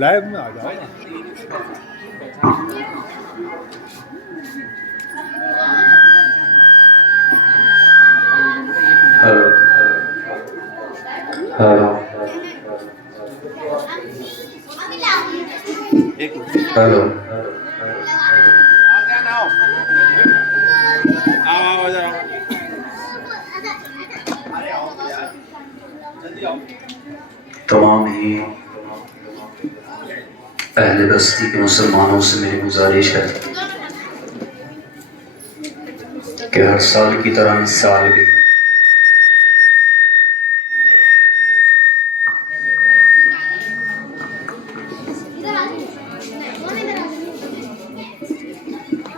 Live میں آ جاؤ نا. ہلو ہلو ہلو تمام ہی اہل بستی کے مسلمانوں سے میری گزارش ہے کہ ہر سال کی طرح اس سال بھی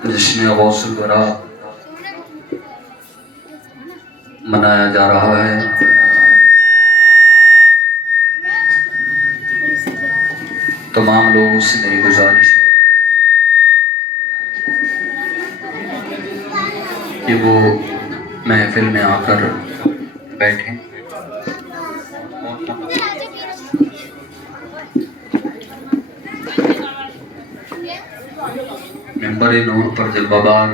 جشن غوث الورا منایا جا رہا ہے. تمام لوگوں سے میری گزارش ہے کہ وہ محفل میں آ کر بیٹھیں. ممبر نور پر جلوہ بار.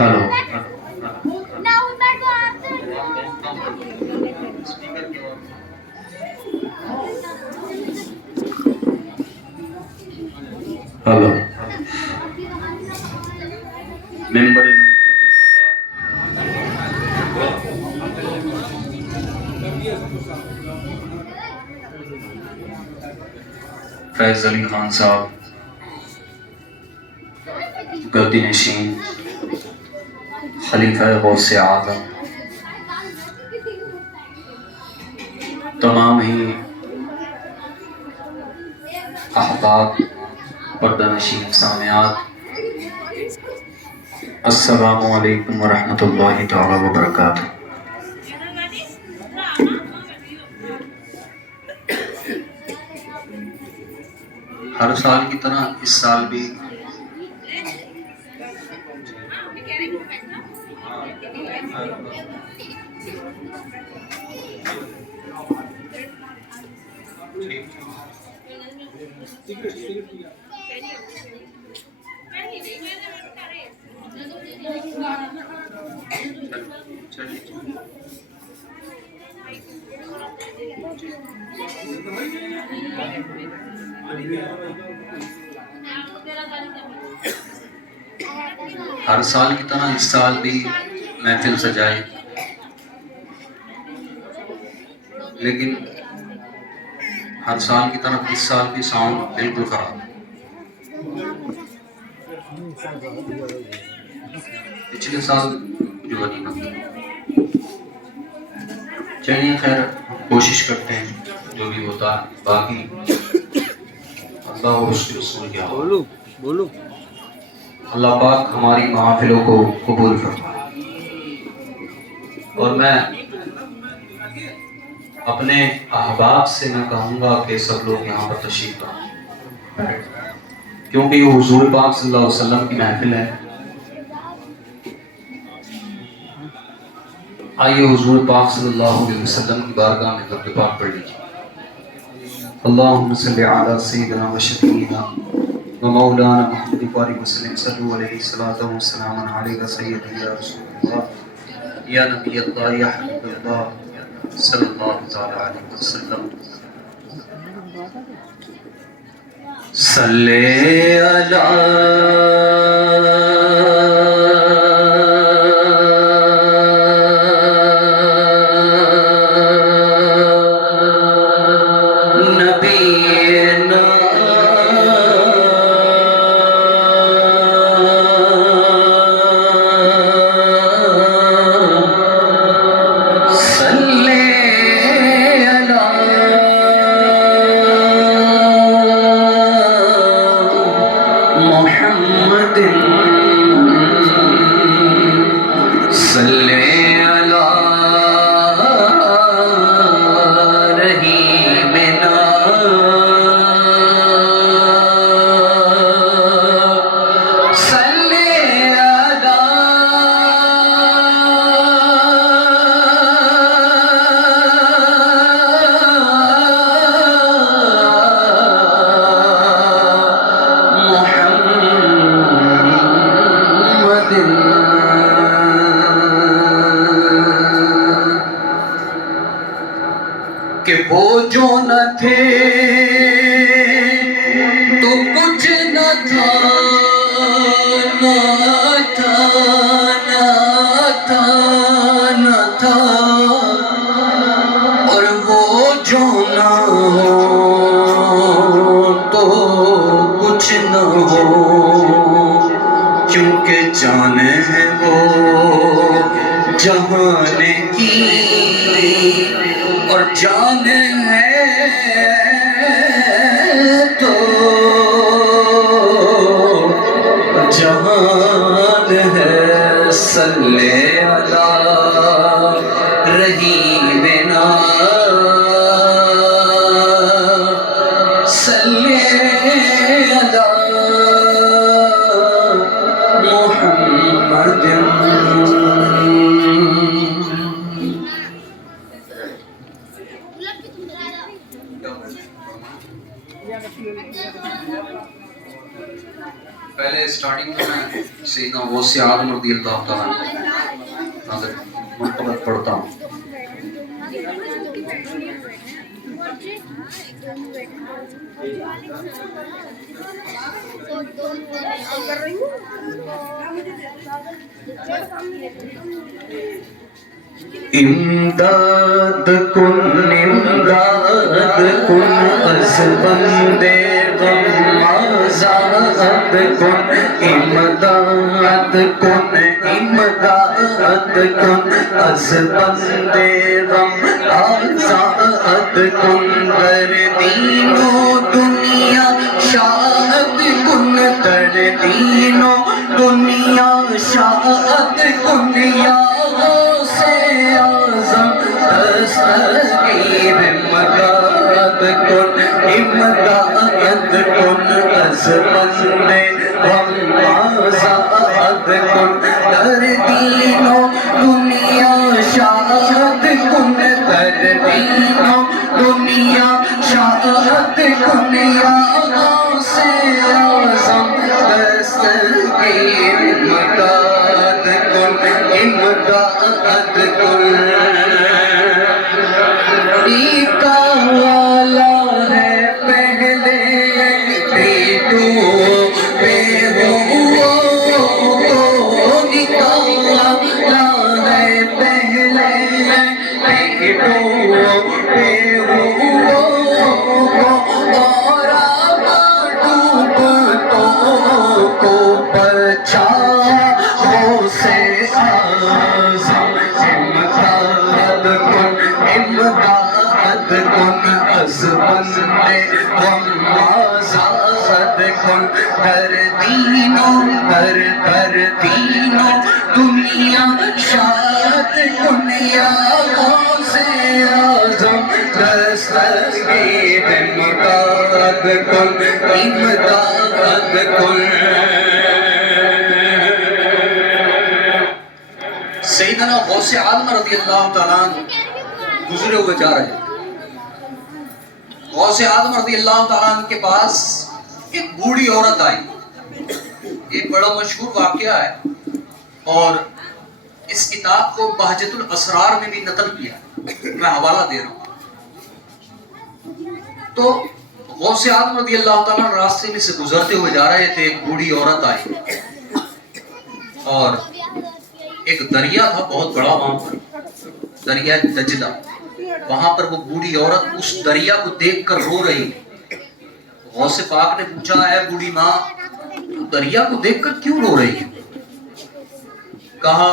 ہلو ہلو ممبر نور پر جلوہ بار فیض علی خان صاحب گدی نشین خلیفہ غوث اعظم، تمام ہی احباب پردہ نشین سامعات، السلام علیکم ورحمۃ اللہ تعالی وبرکاتہ. ہر سال کی طرح اس سال بھی ہر سال کی طرح اس سال بھی محفل سجائی، لیکن ہر سال کی طرح اس سال بھی ساؤنڈ بالکل خراب. پچھلے سال جو غنیمت تھی. چلیے خیر کوشش کرتے ہیں جو بھی ہوتا ہے، باقی اللہ اور اس کے رسول کیا ہو. بولو اللہ پاک ہماری محافلوں کو قبول فرمائے. اور میں اپنے احباب سے میں کہوں گا کہ سب لوگ یہاں پر تشریف لائیں، کیونکہ یہ حضور پاک صلی اللہ علیہ وسلم کی محفل ہے. آئیے حضور پاک صلی اللہ علیہ وسلم کی بارگاہ میں درود پاک پڑھ لیجیے. اللہم صلی علی سیدنا و شفیعنا و مولانا محمد وآلہ وسلم. صلو علیہ الصلاۃ والسلام علیک سیدی یا رسول اللہ یا نبی اللہ یا حبیب اللہ صلی اللہ تعالی علیہ وسلم. صلی محمد کہ وہ جو نہ تھے تو کچھ نہ تھا، نہ تھا، نہ تھا، نہ تھا، اور وہ جو نہ ہو تو کچھ نہ ہو، کیونکہ جانے ہے وہ جہان کی اور جانے ہے تو جہان ہے۔ صلی علی رحیم نا، صلی علی محمد۔ پہلے سٹارٹنگ میں سیدنا غوث اعظم رضی اللہ تعالیٰ عنہ مرتبت پڑھتا ہوں۔ امداد کن از بندے غم آزاد کن، امداد کن از بندے غم آزاد کن، در دین و دنیا شاد کن، در دین و دنیا شاد کن، یا غوث اعظم دستگیر امداد کن، امداد کن از بندے غم آزاد کن، در دین و دنیا شاد کن، در دین و دنیا شاد کن، یا غوث اعظم دستگیر امداد کن، امداد کن۔ ٹیکا والا ہے پہلے پیٹو پہ ہو، ٹیکا والا ہے پہلے پیٹو پہ ہو، اور ڈوبتوں کو بچا غوث اعظم، امداد کن، امداد کن از بندے غم آزاد کن، در دین و دنیا شاد کن، یا غوث اعظم دستگیر امداد کن، امداد کن۔ سیدنا غوث اعظم رضی اللہ تعالیٰ عنہ گزرے ہوئے جا رہے ہیں۔ غوث اعظم رضی اللہ تعالیٰ عنہ کے پاس ایک بوڑھی عورت آئی۔ ایک بڑا مشہور واقعہ ہے اور اس کتاب کو بہجت الاسرار میں بھی نقل کیا، میں حوالہ دے رہا ہوں۔ تو غوث اعظم رضی اللہ تعالیٰ عنہ راستے میں سے گزرتے ہوئے جا رہے تھے، ایک بوڑھی عورت آئی اور ایک دریا تھا بہت بڑا وہاں پر، دریا دجلہ، وہاں پر وہ بوڑھی عورت اس دریا کو دیکھ کر رو رہی۔ غوث پاک نے پوچھا، اے بوڑھی ماں، دریا کو دیکھ کر کیوں رو رہی ہے؟ کہا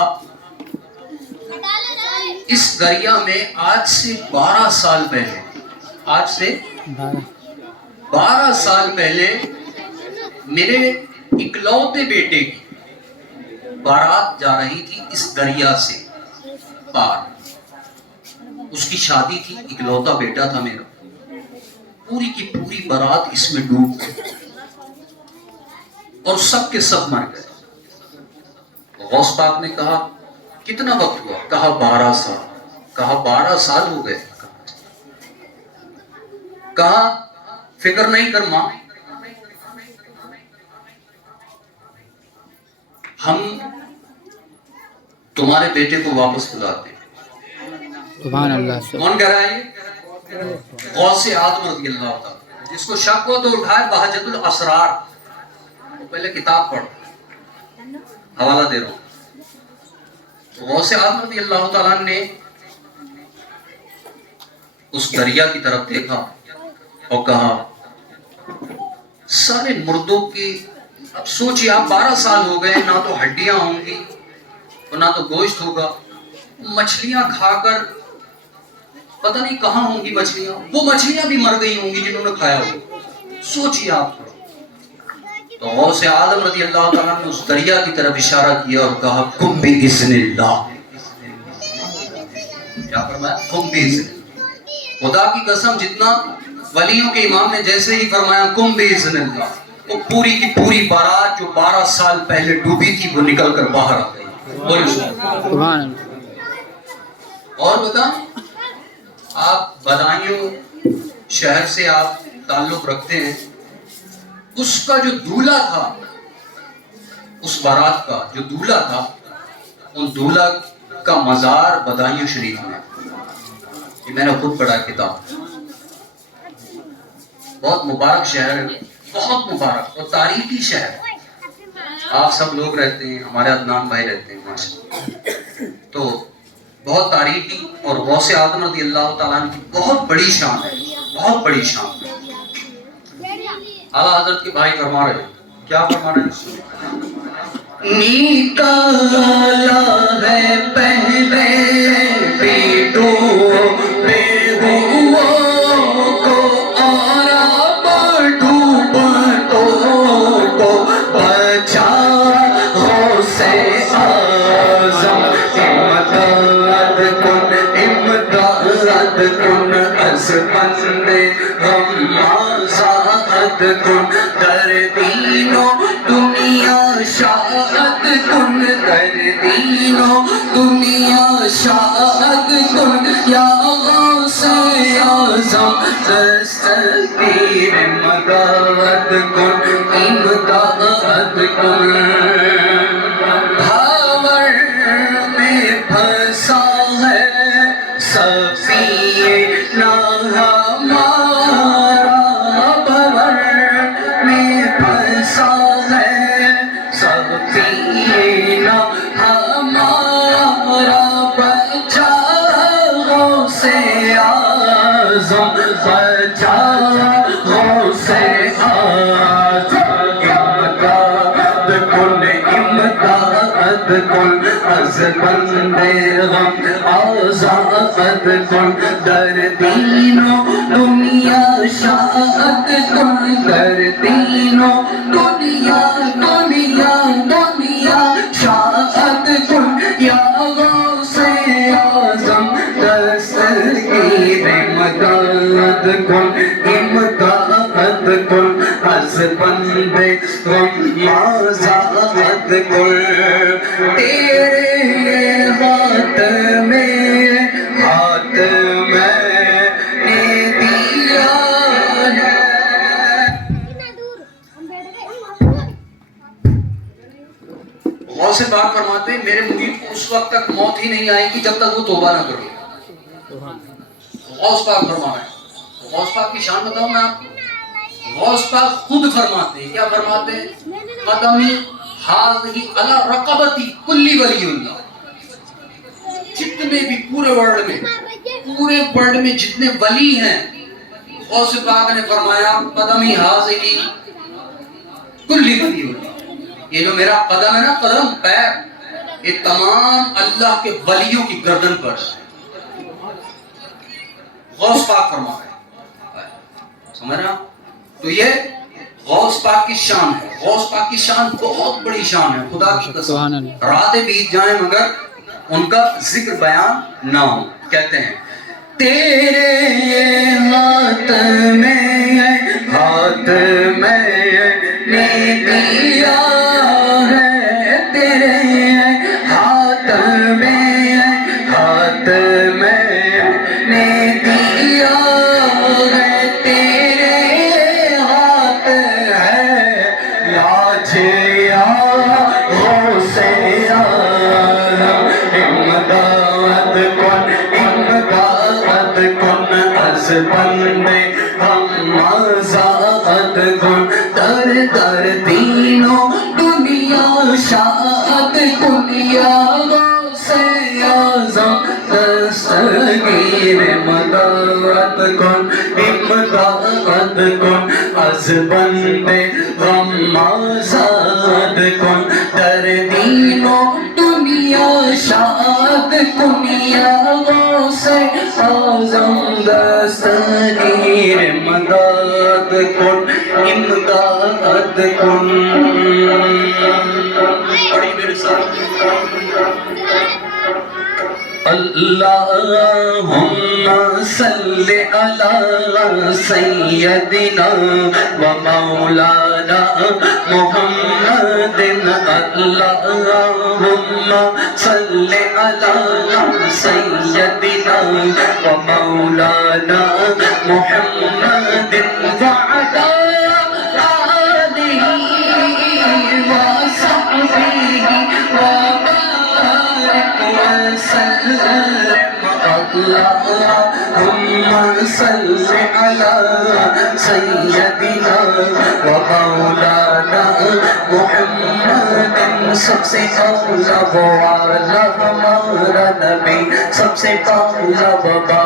اس دریا میں آج سے 12 سال پہلے، آج سے 12 سال پہلے میرے اکلوتے بیٹے کی بارات جا رہی تھی اس دریا سے پار، اس کی شادی تھی، اکلوتا بیٹا تھا میرا، پوری کی پوری بارات اس میں ڈوب گئی اور سب کے سب مر گئے۔ غوث پاک نے کہا کتنا وقت ہوا؟ کہا 12 سال۔ کہا 12 سال ہو گئے؟ کہا فکر نہیں کر ماں، ہم تمہارے بیٹے کو واپس بلاتے ہیں۔ سبحان اللہ۔ کون کہہ رہا ہے یہ؟ غوث اعظم رضی اللہ تعالیٰ، جس کو شک ہو تو اٹھائے بہجت الاسرار، تو پہلے کتاب پڑھ، حوالہ دے رہا ہوں۔ غوث اعظم رضی اللہ تعالیٰ نے اس دریا کی طرف دیکھا اور کہا سارے مردوں کی، اب سوچیے آپ 12 سال ہو گئے، نہ تو ہڈیاں ہوں گی اور نہ تو گوشت ہوگا، مچھلیاں کھا کر پتہ نہیں کہاں ہوں گی مچھلیاں، وہ مچھلیاں بھی مر گئی ہوں گی جنہوں نے کھایا ہوگا، سوچیے آپ۔ تو غوث اعظم رضی اللہ تعالیٰ نے اس دریا کی طرف اشارہ کیا اور کہا کم بِإِذْنِ اللَّهِ، کیا فرمایا؟ کم بِإِذْنِ اللَّهِ۔ خدا کی قسم جتنا ولیوں کے امام نے جیسے ہی فرمایا کم بِإِذْنِ اللَّهِ، وہ پوری کی پوری بارات جو 12 سال پہلے ڈوبی تھی وہ نکل کر باہر آ گئی۔ سبحان اللہ۔ اور بتا آپ بدایوں شہر سے آپ تعلق رکھتے ہیں، اس کا جو دولہا تھا، اس بارات کا جو دولہا تھا، ان دولہا کا مزار بدایوں شریف میں، یہ میں نے خود پڑھا کتاب، بہت مبارک شہر ہے، بہت مبارک اور تاریخی شہر ہے۔ آپ سب لوگ رہتے ہیں، ہمارے عدنان بھائی رہتے ہیں ماشاءاللہ، تو بہت تاریخی، اور غوث اعظم رضی اللہ تعالیٰ عنہ کی بہت بڑی شان ہے، بہت بڑی شان ہے۔ اعلیٰ حضرت کے بھائی فرما رہے ہیں، کیا فرما رہے ہیں؟ نکالا ہے پہلے بیٹو بے کو اور اب ڈوبتوں کو بچا غوث اعظم، امداد کن از بندے غم آزاد کن، در دین و دنیا شاد کن، در دین و دنیا شاد کن، یا غوث اعظم دستگیر امداد کن، امداد کن۔ بھاور میں پھنسا ہے سفینہ ہمارا، بھاور میں پھنسا ہے سفینہ ہمارا، بچا غوث اعظم، بچا غوث اعظم، امداد کن، امداد کن، از بندے غم آزاد کن، در دین و دنیا شاد کن، در دین و دنیا دنیا دنیا شاد کن، یا غوث اعظم دستگیر امداد کن، امداد کن، از بندے غم آزاد کن۔ تیرے ہاتھ میں نے دیا ہے۔ غوث پاک فرماتے ہیں میرے مرید کو اس وقت تک موت ہی نہیں آئے گی جب تک وہ توبہ نہ کرے۔ غوث پاک فرما رہے ہیں، غوث پاک کی شان بتاؤں میں آپ کو، غوث پاک خود فرماتے ہیں، کیا فرماتے ہیں؟ قدمی حاضی علی رقبتی کلی ولی اللہ، جتنے بھی پورے ورلڈ میں جتنے ولی ہیں، غوث پاک نے فرمایا قدمی حاضی کلی ولی اللہ، یہ جو میرا قدم ہے نا، قدم پیر، یہ تمام اللہ کے ولیوں کی گردن پر غوث پاک فرما رہے ہیں، سمجھ رہا؟ تو یہ غوث پاک کی شان ہے، غوث پاک کی شان بہت بڑی شان ہے، خدا کی قسم راتیں بیت جائیں مگر ان کا ذکر بیان نہ ہو۔ کہتے ہیں تیرے ہاتھ میں نے دیا ہے، تیرے ہاتھ میں نے دیا ہے، تیرے ہاتھ ہے لاج یا غوث اعظم، امداد کن، امداد کن، از بندے ہم آزاد گن در در دینوں دنیا شاد کنیا غوث اعظم دستگیر مدد کن امداد کن از بندے غم آزاد کن در دینوں دنیا شاد کنیا غوث اعظم دستگیر مدد کن امداد کن. پڑھی میرے ساتھ. اللہم صلی علی سیدنا و مولانا محمد. اللہم صلی علی سیدنا و مولانا محمد وعلی آلہ وصحبہ اللہم صلی علی سیدنا و مولانا محمد. سب سے اولا والا ہمارا نبی, سب سے پہلا والا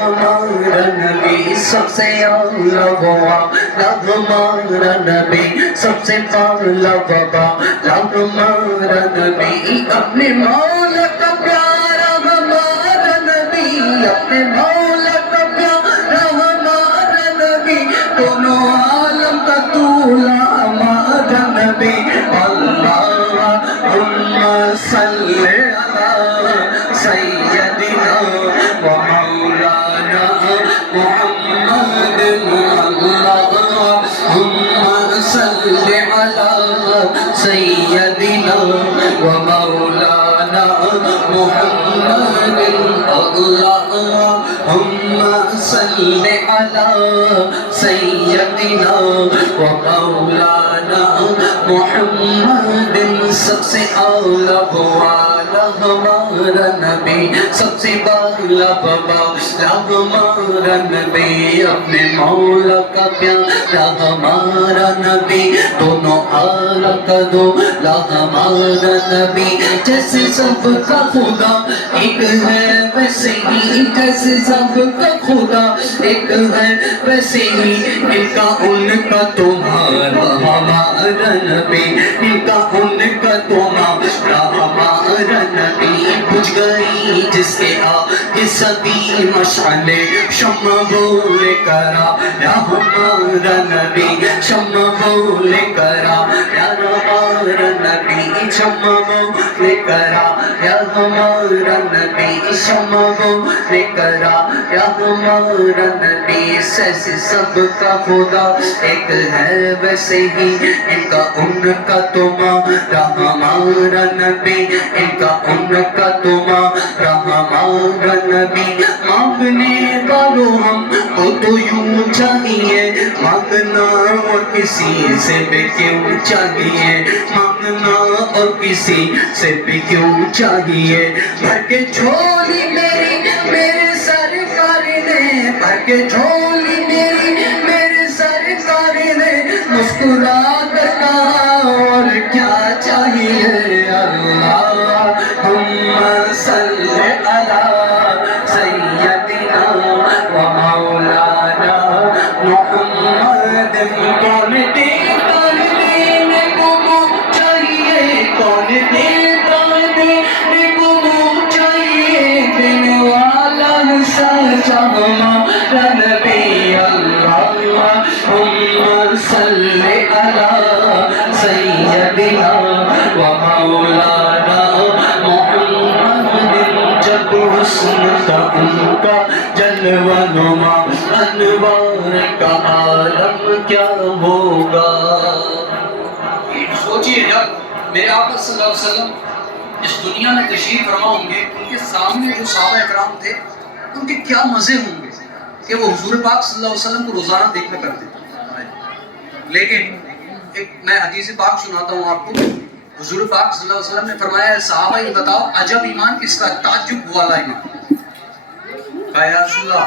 ہمارا نبی, سب سے اولا والا ہمارا نبی, سب سے پہلا والا ہمارا نبی. اپنے مولا کا پیارا ہمارا نبی, اپنے مولا کا پیارا ہمارا نبی, دونوں عالم کا دولا ہمارا نبی. اللہم صلی علی سیدنا و مولانا محمد. اللہم صلی علی سیدنا و مولانا محمد. اللہم صلی علی سیدنا و مولانا محمد. سب سے اعلیٰ والا ہمارا نبی, سب سے بالا والا ہمارا نبی, اپنے مولا کا پیارا ہمارا نبی, دونوں عالم کا دولا ہمارا نبی. جیسے سب کا خدا ایک ہے ویسے ہی, جیسے سب کا خدا ایک ہے ویسے ہی, ان کا ان کا تمہارا ہمارا نبی, ان کا ان کا تمہارا ہمارا نبی. بجھ گئی جس کے آگے سبھی مشعلے, شمع بولے کرا یا ہمارا نبی, شمع بولے کرا یا ہمارا نبی, شمع بولے کرا یا ہمارا نبی, شمع بولے کرا یا ہمارا نبی. ایسے سب کا خدا ایک ہے ویسے ہی, ان کا ان کا تمہارا ہمارا نبی, ان کا ان کا تمہارا ہمارا نبی. مانگنے والوں ہم کو تو یوں چاہیے, مانگنا اور کسی سے بھی کیوں چاہیے, مانگنا اور کسی سے بھی کیوں چاہیے. بھر کے جھولی میری میرے سرکار نے, بھر کے جھولی میری میرے سرکار نے, مسکرا کر کہا اور کیا چاہیے. اللہم صلی علی سیدنا و مولانا محمد. کون دیتا دینے کو منہ چاہیے, کون دیتا دینے کو منہ چاہیے, دینے والا سچا ہمارا نبی. اللہم صلی علی سیدنا و مولانا محمد. جب حسن تھا ان کا جلوہ نما, انوار کا عالم کیا ہوگا. سوچئے جب میرے آقا صلی اللہ علیہ وسلم اس دنیا میں تشریف فرما ہوں گے, ان کے سامنے جو صحابہ اکرام تھے ان کے کیا مزے ہوں گے کہ وہ حضور پاک صلی اللہ علیہ وسلم کو روزانہ دیکھا کرتے تھے. لیکن ایک میں حدیث پاک سناتا ہوں آپ کو. حضور پاک صلی اللہ علیہ وسلم نے فرمایا, صحابہ یہ بتاؤ عجب ایمان کس کا, تعجب والا ایمان. کہا یا رسول اللہ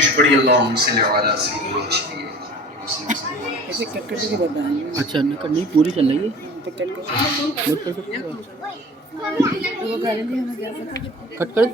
درود پڑھی اللہم صلی علی سیدنا و شفیع مسلم صلی اللہ علیہ ایسے کٹ کٹ کے بتا ہے. اچھا نہیں پوری چل رہی ہے. تو کٹ کٹ نوٹ کر سکتے ہو وہ کر لیں ہمیں کیا پتا. کٹ کر